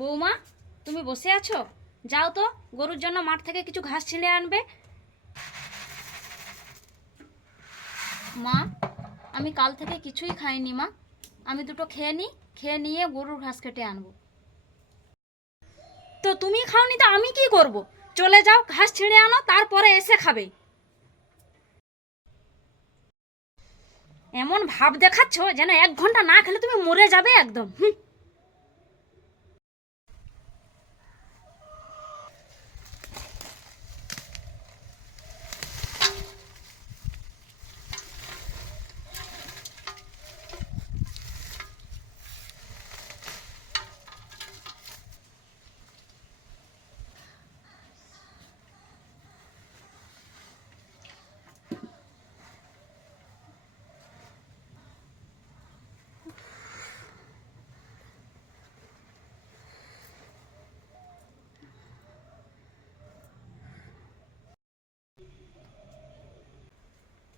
বৌমা, তুমি বসে আছো? যাও তো, গরুর জন্য মাঠ থেকে কিছু ঘাস ছিঁড়ে আনবে। মা, আমি কাল থেকে কিছুই খাইনি মা। আমি দুটো খেয়ে নিই, খেয়ে নিয়ে গরুর ঘাস কেটে আনবো। তো তুমি খাওনি তো আমি কি করব? চলে যাও, ঘাস ছিঁড়ে আনো, তারপরে এসে খাবে। এমন ভাব দেখাচ্ছ যেন 1 ঘন্টা না খেলে তুমি মরে যাবে একদম।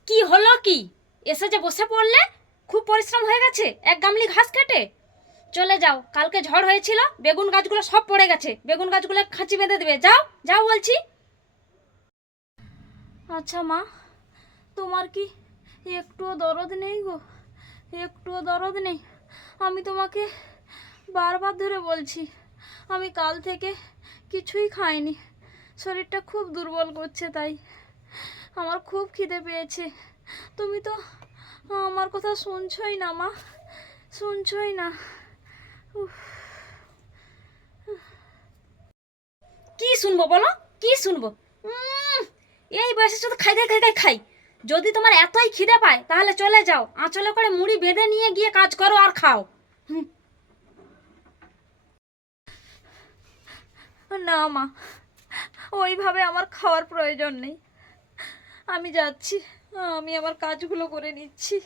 কি হলো কি? এসে যে বসে পড়লে? খুব পরিশ্রম হয়ে গেছে 1 গামলি ঘাস কেটে। চলে যাও, কালকে ঝড় হয়েছিল, বেগুন গাছগুলো সব পড়ে গেছে, বেগুন গাছগুলো খাঁচি বেঁধে দেবে। যাও যাও বলছি। আচ্ছা মা, তোমার কি একটুও দরদ নেই গো? একটুও দরদ নেই? আমি তোমাকে বারবার ধরে বলছি, আমি কাল থেকে কিছুই খাইনি, শরীরটা খুব দুর্বল করছে, তাই আমার খুব খিদে পেয়েছে। তুমি তো আমার কথা শুনছই না মা, শুনছই না। উফ, কি শুনবো বলো, কি শুনবো? এই বয়সে শুধু খাই খাই খাই খাই খাই। যদি তোমার এতই খিদে পায় তাহলে চলে যাও, আঁচলে করে মুড়ি বেঁধে নিয়ে গিয়ে কাজ করো আর খাও। না মা, ওইভাবে আমার খাওয়ার প্রয়োজন নেই। আমি যাচ্ছি, আমি আমার কাজগুলো করে নিচ্ছি।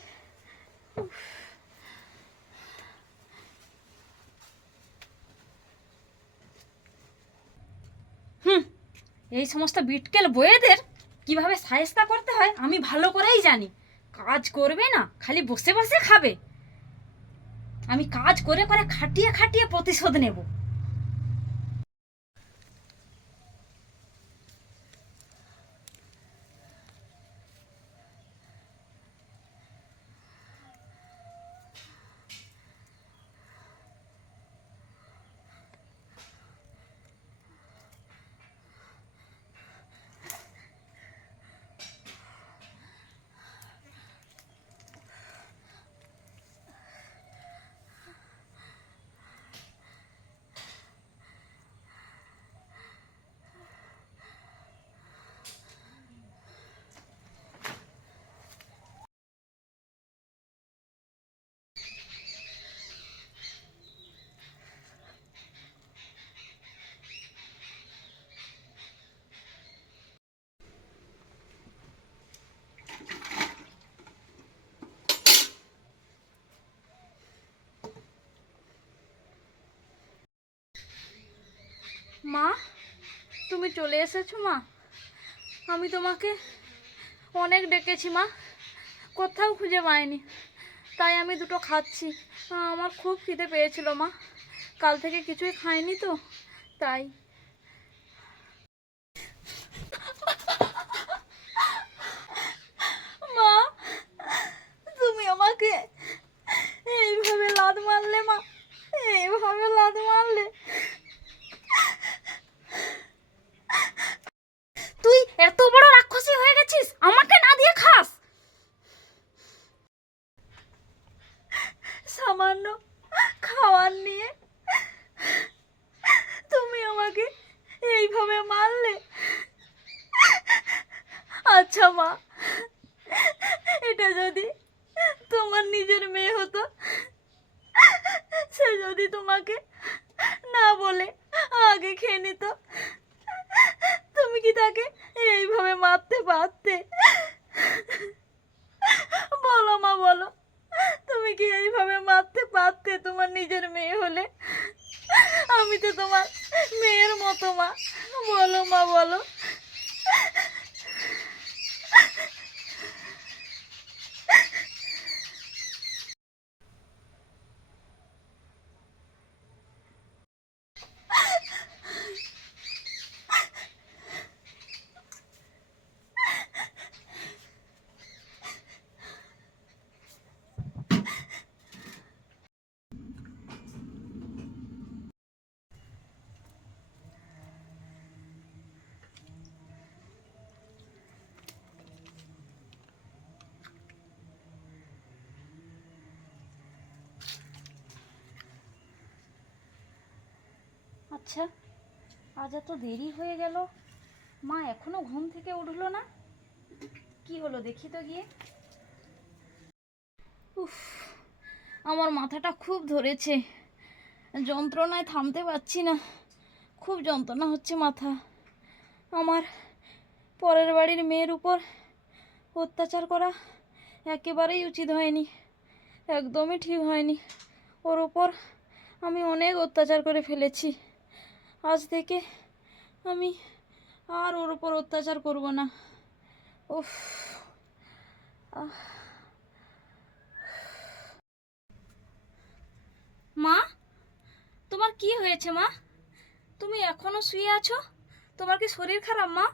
হুম, এই সমস্ত বিটকেল বইয়েদের কিভাবে সায়স্তা করতে হয় আমি ভালো করেই জানি। কাজ করবে না, খালি বসে বসে খাবে। আমি কাজ করে করে খাটিয়ে খাটিয়ে প্রতিশোধ নেব। মা, তুমি চলে এসেছো মা? আমি তোমাকে অনেক ডেকেছি মা, কোথাও খুঁজে পাইনি, তাই আমি দুটো খাচ্ছি। আমার খুব খিদে পেয়েছিল মা, কাল থেকে কিছুই খাইনি তো, তাই। মা, তুমি আমাকে এইভাবে লাথ মারলে মা, এইভাবে লাথ মারলে? তুই এত বড় রাক্ষসী হয়ে গেছিস, আমাকে না দিয়ে খাস? সামান্য খাওয়ার নিয়ে তুমি আমাকে এইভাবে মারলে? আচ্ছা মা, এটা যদি তোমার নিজের মেয়ে হতো, সে যদি তোমাকে না বলে আগে খেয়ে নিত, তুমি কি তাকে এইভাবে মারতে পারতে? বলো মা, বলো, তুমি কি এইভাবে মারতে পারতে তোমার নিজের মেয়ে হলে? আমি তো তোমার মেয়ের মতো মা, বলো মা, বলো। আচ্ছা, আজ এত দেরি হয়ে গেল, মা এখনো ঘুম থেকে উঠলো না। কি হলো দেখি তো গিয়ে। উফ, আমার মাথাটা খুব ধরেছে, যন্ত্রণায় থামতে পারছি না, খুব যন্ত্রণা হচ্ছে মাথা। আমার পরের বাড়ির মেয়ের উপর অত্যাচার করা একেবারেই উচিত হয়নি, একদমই ঠিক হয়নি। ওর ওপর আমি অনেক অত্যাচার করে ফেলেছি। আজ থেকে আমি আর ওর উপর অত্যাচার করব না। উফ, মা, তোমার কি হয়েছে মা? তুমি এখনো শুয়ে আছো? তোমার কি শরীর খারাপ মা?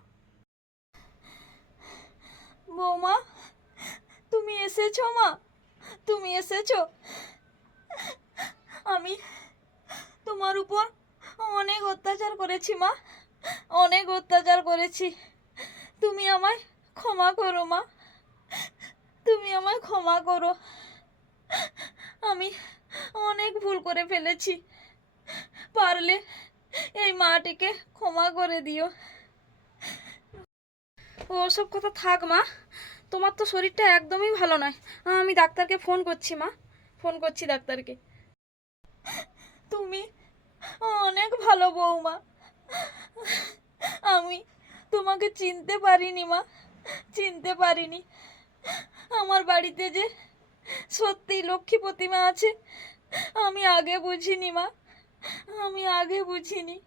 বৌমা, তুমি এসেছো মা? তুমি এসেছো? আমি তোমার উপর অনেক অত্যাচার করেছি মা, অনেক অত্যাচার করেছি। তুমি আমায় ক্ষমা করো মা, তুমি আমায় ক্ষমা করো। আমি অনেক ভুল করে ফেলেছি, পারলে এই মাটিকে ক্ষমা করে দিও। ওসব কথা থাক মা, তোমার তো শরীরটা একদমই ভালো নয়। আমি ডাক্তারকে ফোন করছি মা, ফোন করছি ডাক্তারকে। তুমি অনেক ভালো বৌমা, আমি তোমাকে চিনতে পারিনি মা, চিনতে পারিনি। আমার বাড়িতে যে সত্যি লক্ষ্মী প্রতিমা আছে আমি আগে বুঝিনি মা, আমি আগে বুঝিনি।